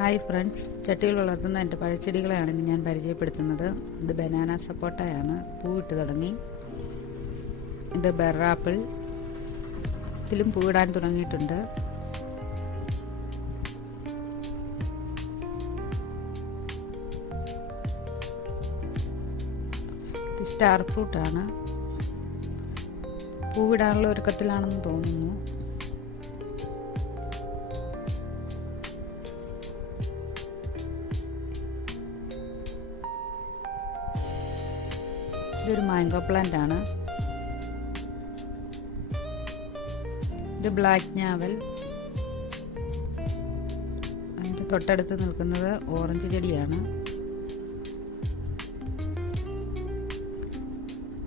Hi friends, ചട്ടിയിൽ വളർത്തുന്ന എൻ്റെ പഴച്ചെടികളെയാണ് ഇന്ന് ഞാൻ പരിചയപ്പെടുത്തുന്നത്. ഇത് ബനാന സപ്പോട്ടയാണ്, പൂവിട്ട് തുടങ്ങി. ഇത് ബെറാപ്പിൾ, ഇതിലും പൂവിടാൻ തുടങ്ങിയിട്ടുണ്ട്. ഇത് സ്റ്റാർ ഫ്രൂട്ടാണ്, പൂവിടാനുള്ള ഒരുക്കത്തിലാണെന്ന് തോന്നുന്നു. ഇതൊരു മാംഗോ പ്ലാന്റ് ആണ്. ഇത് ബ്ലാക്ക് ഞാവൽ. അതിൻ്റെ തൊട്ടടുത്ത് നിൽക്കുന്നത് ഓറഞ്ച് ചെടിയാണ്.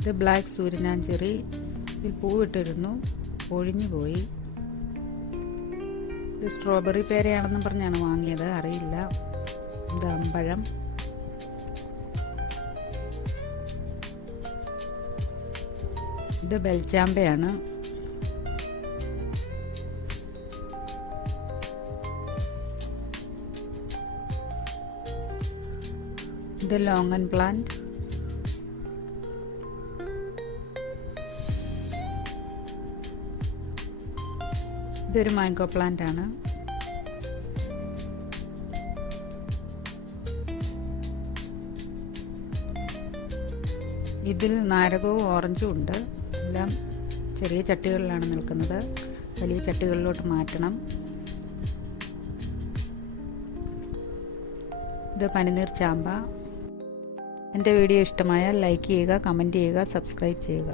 ഇത് ബ്ലാക്ക് സൂര്യനാഞ്ചെറി. ഇതിൽ പൂവിട്ടിരുന്നു, ഒഴിഞ്ഞു പോയി. ഇത് സ്ട്രോബെറി പേരയാണെന്നും പറഞ്ഞാണ് വാങ്ങിയത്, അറിയില്ല. ഇത് അമ്പഴം. ഇത് ബെൽചാമ്പയാണ്. ഇത് ലോങ്ങൻ പ്ലാന്റ്. ഇതൊരു മാംഗോ പ്ലാന്റ് ആണ്. ഇതിൽ നാരകവും ഓറഞ്ചും ഉണ്ട്. എല്ലാം ചെറിയ ചട്ടികളിലാണ് നിൽക്കുന്നത്. വലിയ ചട്ടികളിലോട്ട് മാറ്റണം. ഇത് പനിനീർ ചാമ്പ. എൻ്റെ വീഡിയോ ഇഷ്ടമായാൽ ലൈക്ക് ചെയ്യുക, കമൻറ്റ് ചെയ്യുക, സബ്സ്ക്രൈബ് ചെയ്യുക.